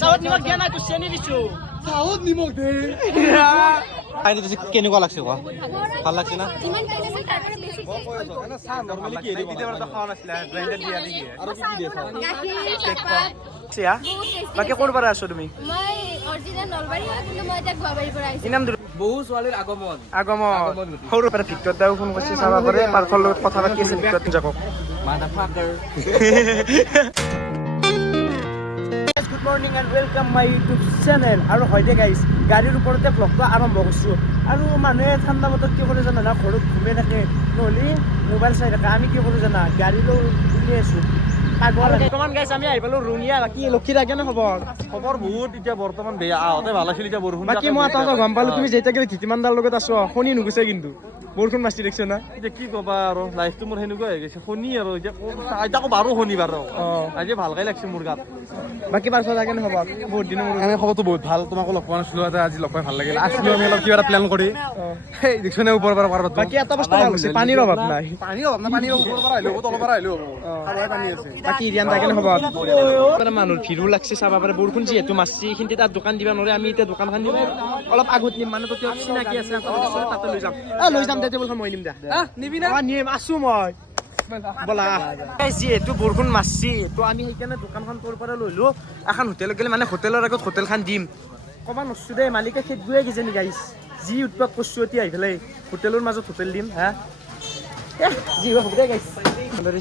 চাউত নিমখ দিয়া নাই তো চেনি দিছো চাউত নিমখ দে খাই দিছে কেনেকুৱা লাগছে কোৱা ভাল লাগছে না যিমান খাইছে তাৰ পৰা বেছি না চা নৰমালি কি দি দিতে পাৰতো খাওয়া নাছিল ব্লেন্ডাৰ দিয়া দি আৰু কি দিয়ে চাউত গাখীৰ চাহপাত চিয়া বাকি ক'ৰ পৰা আছো তুমি মই অৰিজিনেল নলবাৰী হয় কিন্তু মই এতিয়া গুৱাহাটীৰ পৰা আহিছো ইনাম বহু ছোৱালীৰ আগমন আগমন সৰু পৰা ভিক্টৰ দাও ফোন কৰিছে চাবা পাৰে পাৰ্থৰ লগত কথা পাতি আছে ভিক্টৰ যাব মাদাফাকাৰ good morning and welcome my YouTube channel আৰু হয় দে গাইজ গাড়ীৰ ওপৰতে ব্লগটো আৰম্ভ কৰিছোঁ আৰু মানুহে ঠাণ্ডা বতৰত কি কৰে জানা না ঘৰত ঘুমাই থাকে নহ'লে মোবাইল চাই থাকে আমি কি কৰোঁ জানা গাড়ী লৈ উলিয়াই আছোঁ বৰ্তমান গাইছ আমি আহি পালোঁ ৰঙিয়া বাকী লক্ষী থাকে নে খবৰ খবৰ বহুত এতিয়া বৰ্তমান বেয়া আহতে ভাল আছিল এতিয়া বৰষুণ বাকী মই এটা গম পালোঁ তুমি যেতিয়া গেলে ধিতিমানদাৰ লগত আছো শনি নুগুছে কিন্তু বৰষুণ মাছি দেখিছ না এতিয়া কি কবা আৰু লাইফটো মোৰ সেনেকুৱা হৈ গৈছে শনি আৰু এতিয়া আইতাকো বাৰো শনিবাৰ আজি ভালকে লাগছে মোৰ গাত বাকী পাৰ্চল থাকে নে খবৰ বহুত দিনৰ মূৰত এনে খবৰটো বহুত ভাল তোমাকো লগ পোৱা নাছিলোঁ আজি লগ পাই ভাল লাগিল আছিলোঁ আমি অলপ কিবা এটা প্লেন কৰি সেই দেখিছোঁ নে ওপৰৰ পৰা পাৰ্বত বাকী এটা বস্তু ভাল হৈছে পানীৰ অভাৱ নাই পানী অভাৱ নাই পানী ওপৰৰ পৰা আহিলোঁ তলৰ পৰা আহিলোঁ খাবই পানী আছে বাকী ইৰিয়ান থাকে নে খবৰ মানুহৰ ভিৰো লাগছে চাবা পাৰে বৰষুণ যিহেতু মাছছি এইখিনিতে তাত দোকান দিব নোৱাৰে আমি এতিয়া দোকানখন দিব অলপ আগত নিম মানুহ তো চিনাকি আছে তাতে লৈ যাম লৈ যাম দে টেবুলখন মই নিম দে নিবি না নিম আছো মই বলা যিহেতু বৰষুণ মাছছি তো আমি সেইকাৰণে দোকানখন তোৰ পৰা লৈলো এখন হোটেলত গ'লে মানে হোটেলৰ আগত হোটেলখন দিম ক'ব নৰছো দেই মালিকে খেত গৈয়ে কিজানি গাইছ যি উৎপাত কৰিছোঁ এতিয়া আহি পেলাই হোটেলৰ মাজত হোটেল দিম হা যি হ'ব দে গাইছ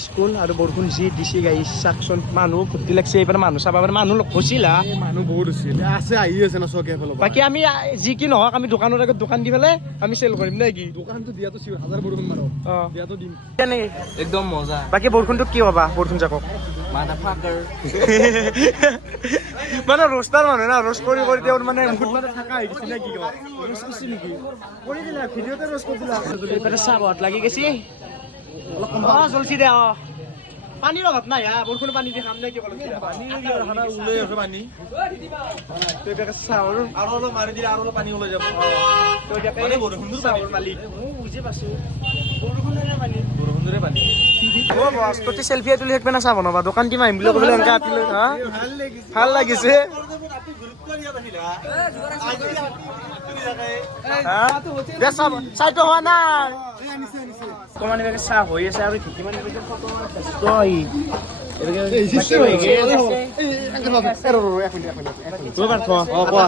স্কুল আৰু বৰষুণ যি দিছে গাইছ চাকচোন মানুহ ফূৰ্তি লাগছে এইবাৰ মানুহ চাবা পাৰে মানুহ লগ হৈছিল মানুহ বহুত হৈছিল আছে আহি আছে না চকে এফালৰ পৰা বাকী আমি যি কি নহওক আমি দোকানৰ আগত দোকান দি পেলাই আমি চেল কৰিম নে কি দোকানটো দিয়াটো চিঞৰ হাজাৰ বৰষুণ মাৰো দিয়াটো দিম কেনেকে একদম মজা বাকী বৰষুণটো কি হ'বা বৰষুণ যাকক মাদাফাকাৰ মানে ৰ'ষ্টাৰ মানুহ না ৰ'ষ্ট কৰি কৰি তেওঁৰ মানে মুখত মানে থাকা হৈ গৈছে নে কি কয় ৰ'ষ্ট কৰিছে নেকি কৰি দিলা ভিডিঅ'তে ৰ'ষ্ট কৰি দিলা এইফালে চাহ ভাত লাগি গৈছে অলপ কম জ্বলছি দে পানীৰ অভাৱ নাই বৰষুণ পানী দি খাম নে কি পানী ওলাই আছে পানী চাহৰ আৰু অলপ মাৰি দিলে আৰু অলপ পানী ওলাই যাব চাহৰ মালিক মই বুজি পাইছোঁ বৰষুণৰে পানী বৰষুণৰে পানী তই চেলফি তুলি থাকিব না চাহ বনাবা দোকান কিমান আহিম বুলি ক'বলৈ এনেকৈ আপিলৈ ভাল লাগিছে চাহটো হোৱা নাই অকণমান এনেকৈ চাহ হৈ আছে আৰু কিমান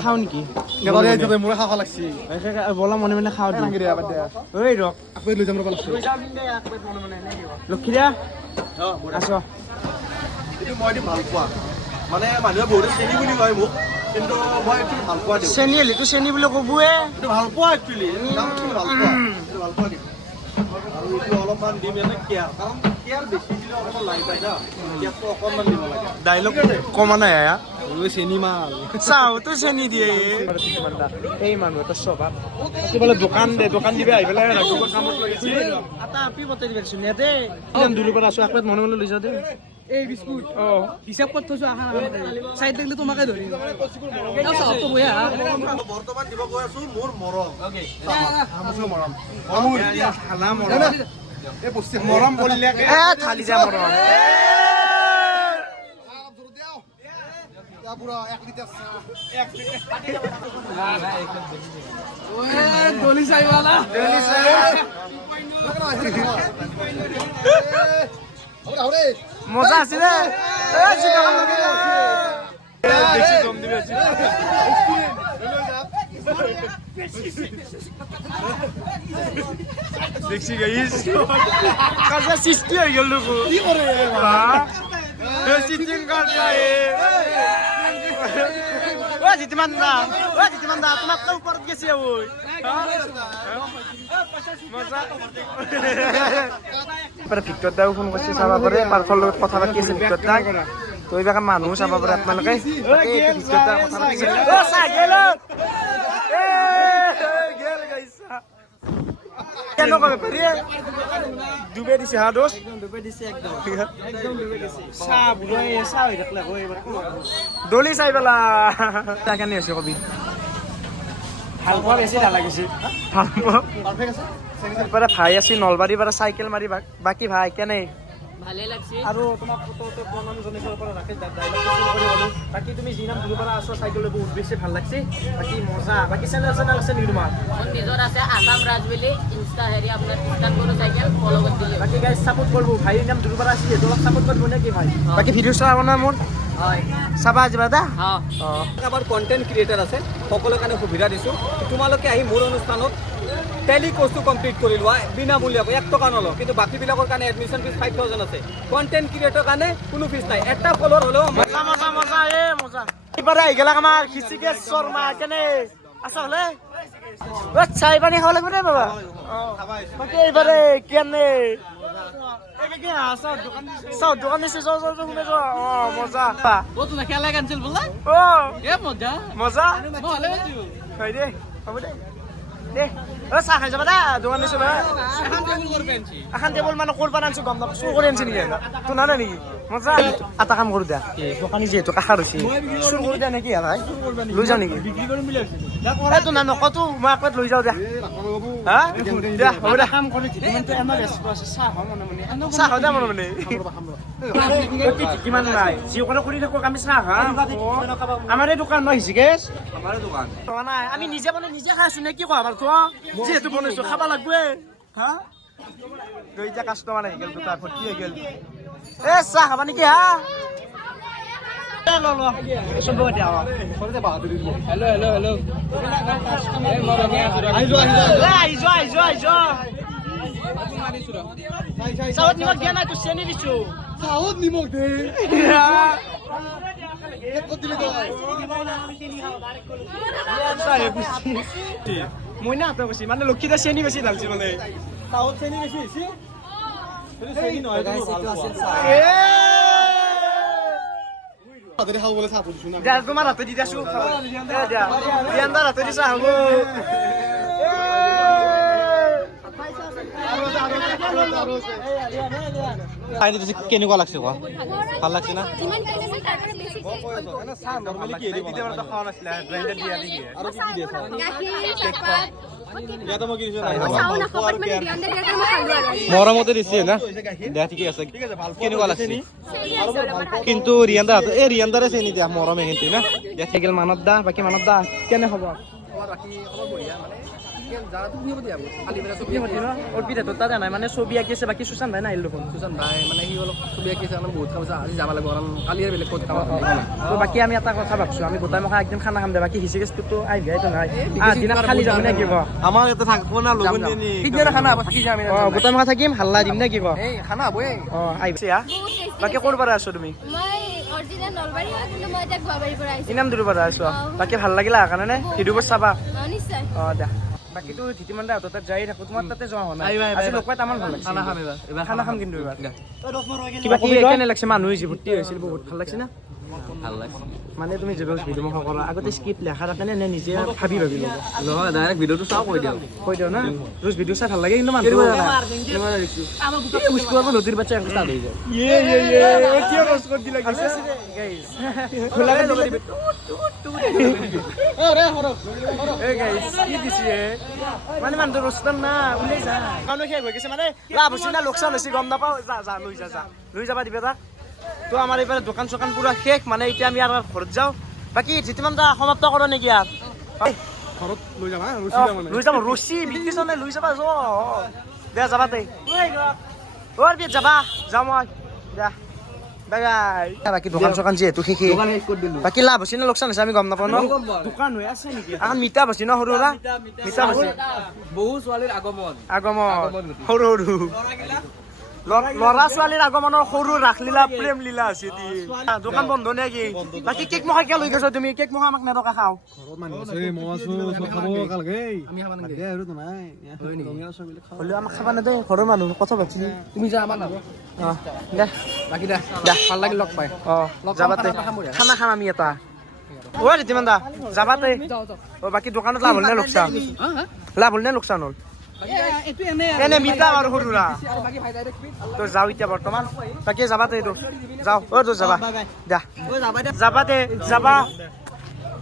খাওঁ নেকি মোৰ খাব লাগছি বলা মনে মনে খাওঁ ঐ ৰক লৈ যাম ৰবা লক্ষী দা আছ এইটো মই ভাল পোৱা মানে মানুহে বহুত চেনি বুলি কয় মোক কিন্তু মই এইটো ভাল পোৱা দিওঁ চেনি হ'লেতো চেনি বুলি ক'বয়ে এইটো ভাল পোৱা একচুৱেলি ভাল পোৱা এইটো ভাল পোৱা দিম আৰু এইটো অলপমান দিম এনে কেয়াৰ কাৰণ কেয়াৰ বেছি দিলে অকণমান লাগি যায় না কেয়াৰটো অকণমান দিব লাগে ডাইলগ কমা নাই আয়া চেনি মাল চাওতো চেনি দিয়ে এই মানুহ এটা স্বভাৱ বোলে দোকান দে দোকান দিবে আহি পেলাই কামত লাগিছে এটা আপি বতাই দিবে ধুনীয়াতে ইমান দূৰৰ পৰা আছো আকবাৰ মনে মনে লৈ যাওঁ দে এই বিস্কুট হিচাপ কৰি থৈছো আহা চাইড দেখিলে তোমাকে ধৰিম বৰ্তমান দিব গৈ আছো মোৰ মৰম মৰম কৰিলে থালি যা মৰম দলি চাইবালা মজা আছে দে দেখছি গাইস কাজা সৃষ্টি হয়ে গেল লোক কি করে চিটিং করতা ও জিতমানদা তোমার তো উপর গেছে ওই মজা পরে ভিক্টর দাও ফোন করছে চাবা পরে পার্থর লগত কথা পাতি আছে ভিক্টর দা তো এইবাৰ মানুহ চাবা পরে আপোনালোকে এই ভিক্টর দা কথা পাতিছে ও সাইকেল গেল গাইছা কেন কবে পারি ডুবে দিছে হা দোস্ত ডুবে দিছে একদম ডুবে দিছে চাহ বুলাই চাহ হৈ থাকলে হয় এবাৰ দলি চাই পেলা কেনে আছে কবি ভাল পোৱা বেছি নালাগিছে ভাল পোৱা পাৰফেক্ট আছে ভাই আছিল নলবাৰীৰ পৰা চাইকেল মাৰি বাকী ভাই কেনে ভালে লাগছে আৰু তোমাক ফটোতে প্ৰণাম জনাইছোঁ পৰা ৰাকেশ ডাইলগ কৰি গ'লো বাকী তুমি যি নাম দিব পৰা আছো চাই গ'লে বহুত বেছি ভাল লাগছে বাকী মজা বাকী চেনেল আছে নেকি তোমাৰ মোৰ নিজৰ আছে আসাম ৰাজ বুলি ইনষ্টা হেৰি আপোনাৰ ইনষ্টাত কোনো চাইকেল ফলো কৰি দিলে বাকী গাইজ ছাপোৰ্ট কৰিব ভাইৰ নাম দিব পৰা আছে সেইটো অলপ ছাপোৰ্ট কৰিব নে কি ভাই বাকী ভিডিঅ' চাব না মোৰ হয় চাবা যাবা দা অঁ আমাৰ কণ্টেণ্ট ক্ৰিয়েটাৰ আছে সকলোৰে কাৰণে সুবিধা দিছোঁ তোমালোকে আহি মোৰ অনুষ্ঠানত টেলি কোৰ্চটো কমপ্লিট কৰি লোৱা বিনামূলীয়াকৈ 1 টকা নলওঁ কিন্তু বাকীবিলাকৰ কাৰণে এডমিশ্যন ফিজ 5000 আছে কণ্টেণ্ট ক্ৰিয়েটৰ কাৰণে কোনো ফিজ নাই এটা ফলোৱাৰ হ'লেও মজা এইবাৰে আহি গেলাক আমাৰ খিচিকেশ শৰ্মা কেনে আছা হলে চাই পানী খাব লাগিব দেই বাবা বাকী এইবাৰে কেনে চাও দোকান দিছে মজা ও তো খেলা কেনসেল বললা অ এ মজা মজা ভালে আছো হয় দে হ'ব দে দে ও চাহ খাই যাবা দা দোকান দিছে বা এখন টেবুল করবে আনছি এখন টেবুল মানে কৰবা আনছো গম নাপাওঁ চুৰ কৰি আনছি নেকি তো নানা নেকি মজা এটা কাম কৰো দিয়া দোকানী যিহেতু কাষাৰ হৈছে চুৰ কৰি দিয়া নেকি ভাই লৈ যাওঁ নেকি বিক্রি করম বলে আছে এইটো না নকতো মই আকত লৈ যাওঁ দিয়া হা দিয়া হ'ব দে কাম করে জিমেন্টো এনা ব্যস্ত আছে চাহ মনে মনে চাহ হয় দে মনে মনে কিমান নাই যিকোনো কৰি থাকো আমি চাহ খাম আমাৰ এই দোকান মই হিচিকেশ আমাৰ দোকান নাই আমি নিজে বনাই নিজে খাই আছো নে কি কোৱা আমাৰ তো যিহেতু বনাইছো খাব লাগবে হা দুইটা কাষ্টমাৰ আহি গেল দুটা ভৰ্তি হৈ গেল এ চাহ খাবা নেকি হা हेलो हेलो हेलो চাহত নিমখ দিয়া নাই তো চেনি দিছো সাউদ নিমক দে মই না তো বেছি মানে লক্ষিতা চেনি বেছি ঢালছি মানে চাউল চেনি বেছি হৈছে সেইটো চেনি নহয় ভাল দিয়া তোমাৰ হাতে দি দিছো দিয়া দিয়ান্দাৰ হাতে দিছা হ'ব কেনেকুৱা লাগছে কোৱা ভাল লাগছে না যিমান খাইছে তাৰ পৰা বেছি চাহ নৰ্মেলি কি দিব খাওয়া নাছিলে ব্লেন্ডাৰ দিয়া দি আৰু কি কি দিয়ে চাহ গাখীৰ চাহপাত ইয়াতে মই কি দিছো চাও নাখাওঁ বাট মানে বিয়ান্দে দিয়াতে মই খালো আৰু মৰমতে দিছে না দিয়া ঠিকে আছে কেনেকুৱা লাগছে কিন্তু ৰিয়ান্দাৰ হাতত এই ৰিয়ান্দাৰে চেনি দিয়া মৰমে কিন্তু না দিয়া থাকিল মানত দা বাকী মানত দা কেনে হ'ব অৰ্পিতা তো তাতে নাই মানে ছবি আঁকি আছে বাকী সুশান্ত ভাই নাহিল দেখোন সুশান্ত ভাই মানে সি অলপ ছবি আঁকিছে মানে বহুত কাম আছে আজি যাব লাগিব কাৰণ কালি আৰু বেলেগ ক'ত কাম তো বাকী আমি এটা কথা ভাবছো আমি গোটাই মখা একদিন খানা খাম দে বাকী হিচিকেছটো আহিবিয়াইতো নাই দিনা খালি যাম নে কি ক আমাৰ ইয়াতে থাকব না লগন নি কিদিনা খানা হ'ব থাকি যাম গোটাই মখা থাকিম হাল্লা দিম নে কি ক এই খানা হ'ব এই আহিছে বহুত টেষ্টি বাকী ক'ৰ পৰা আছো তুমি মই অৰিজিনেল নলবাৰী হয় কিন্তু মই এতিয়া গুৱাহাটীৰ পৰা আহিছো ইনাম দূৰৰ পৰা আছো বাকী ভাল লাগিলা কাৰণে ভিডিঅ'বোৰ চাবা নিশ্চয় দিয়া বাকীতো ধীতিমানদা হাতত তাত যাই থাকো তোমাৰ তাতে যোৱা হোৱা নাই আজি লগ পাই তামান ভাল লাগিছে খানা খাম এবাৰ খানা খাম কিন্তু এবাৰ কিবা কিবি কেনে লাগছে মানুহ হৈছে ভৰ্তি হৈছিল বহুত ভাল লাগছে না ভাল লাগছে মানে তুমি যে ভিডিঅ' মুখা কৰা আগতে স্ক্ৰিপ্ট লেখা থাকে নে নিজে ভাবি ভাবি ল'ব নহয় ডাইৰেক্ট ভিডিঅ'টো চাওঁ কৈ দিওঁ কৈ দিওঁ না ৰোজ ভিডিঅ' চাই ভাল লাগে কিন্তু মানুহ নদীৰ বাচ্চা ষ্টাৰ্ট হৈ যায় মানে মানুহটো ৰস্তান না ওলাই যা মানুহ শেষ হৈ গৈছে মানে লাভ হৈছে না লোকচান হৈছে গম নাপাওঁ যা লৈ যা লৈ যাবা দিবা তাক তো আমাৰ এইফালে দোকান চোকান পুৰা শেষ মানে এতিয়া আমি আৰু ঘৰত যাওঁ বাকী যিমান সমাপ্ত কৰোঁ নেকি আৰু ঘৰত লৈ যাবা লৈ যাম ৰছী বিক্ৰী চলে লৈ যাবা দে যাবা তই অৰ বিয়াত যাবা যাওঁ মই দে বাকী দোকান চোকান যিহেতু শেষে বাকী লাভ হৈছে নে লোকচান হৈছে আমি গম নাপাওঁ ন দোকান হৈ আছে নেকি এখন মিঠা হৈছে ন সৰু সুৰা মিঠা হৈছে বহু ছোৱালীৰ আগমন আগমন সৰু সৰু ল'ৰা ছোৱালীৰ আগমনৰ সৰু ৰাসলীলা প্ৰেম লীলা আছে দোকান বন্ধ নে কি বাকী কেক মখা কিয় লৈ গৈছা তুমি কেক মখা আমাক নেটকা খাওঁ ঘৰত মানুহ আছে মই আছো চব খাব কালকে আমি খাব নালাগে দে আৰু তো নাই হ'লেও আমাক খাবা নেদে ঘৰৰ মানুহ কথা পাতিছিলি তুমি যা আমাক নাব দে বাকী দে ভাল লাগিল লগ পাই যাবাতে খানা খাম আমি এটা অ' ৰীতিমান দা যাবাতে বাকী দোকানত লাভ হ'ল নে লোকচান লাভ হ'ল নে লোকচান হ'ল এইটো এনে এনে মিঠা আৰু সৰু সুৰা বাকী ভাই ডাইৰেক্ট তো যাওঁ এতিয়া বৰ্তমান বাকী যাবাতে এইটো যাওঁ অ' তো যাবা দিয়া যাবা দে যাবা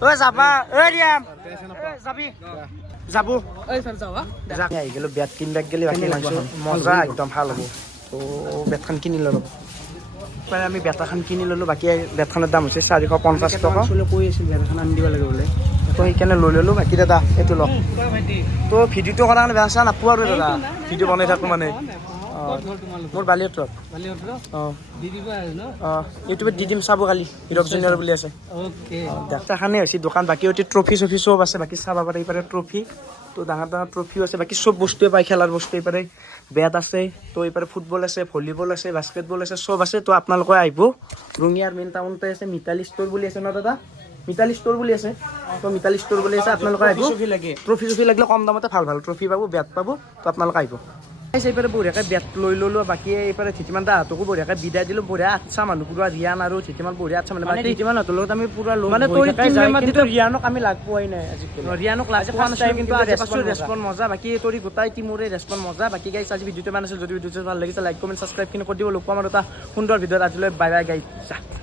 অ' যাবা ৰিয়াম যাবি যাবো এই চাৰ যাও আহি গেলো বিয়াত কিনবাক গেলি বাকী মাংস মজা একদম ভাল হ'ব তো বেটখন কিনি ল'লোঁ মানে আমি বেটাখন কিনি ল'লোঁ বাকী বেটখনৰ দাম হৈছে 450 টকা কৈ আছিল বেটাখন আনি দিব লাগে বোলে তো সেইকাৰণে লৈ ল'লোঁ বাকী দাদা এইটো লওক তো ভিডিঅ'টো কৰাৰ কাৰণে বেয়া চেয়া নাপোৱা আৰু দাদা ভিডিঅ' বনাই থাকোঁ মানে মোৰ বালিহঁতত অঁ অঁ ইউটিউবত দি দিম চাব কালি হিৰক জুনিয়ৰ বুলি আছে দেখানে হৈছে দোকান বাকী অতি ট্ৰফি চফি চব আছে বাকী চাব পাৰে এইপাৰে ট্ৰফি তো ডাঙৰ ডাঙৰ ট্ৰফিও আছে বাকী চব বস্তুৱে পায় খেলাৰ বস্তু এইপাৰে বেট আছে তো এইপাৰে ফুটবল আছে ভলীবল আছে বাস্কেটবল আছে চব আছে তো আপোনালোকে আহিব ৰঙিয়াৰ মেইন টাউনতে আছে মিতালী ষ্ট'ৰ বুলি আছে ন দাদা মিতালী ষ্ট'ৰ বুলি আছে তো মিতালী ষ্ট'ৰ বুলি আছে আপোনালোকে আহিব ট্ৰফি চফি লাগিলে কম দামতে ভাল ভাল ট্ৰফি পাব বেট পাব তো আপোনালোকে আহিব এইপাৰে বঢ়িয়াকৈ বেট লৈ ল'লোঁ বাকী এইপাৰে ধিতিমান দাহঁতকো বঢ়িয়াকৈ বিদায় দিলোঁ বঢ়িয়া আচ্ছা মানুহ পুৰা ৰিয়ান আৰু ধিতিমান বঢ়িয়া আচ্ছা মানে ধিতিমান হঁতৰ লগত আমি পুৰা মানে ৰিয়ানক আমি লাগ পোৱাই নাই আজিকালি ৰিয়ানক লাগ পোৱা নাছিলোঁ কিন্তু ৰেচপন্স মজা বাকী তোৰ গোটাই টিমৰে ৰেচপন্স মজা বাকী গাইছ আজি ভিডিঅ'টো মান আছিল যদি ভিডিঅ'টো ভাল লাগিছে লাইক কমেণ্ট ছাবস্ক্ৰাইবখিনি কৰি দিব লগ পাম আৰু এটা সুন্দৰ ভিডিঅ'ত আজিলৈ বাই বাই গাইছ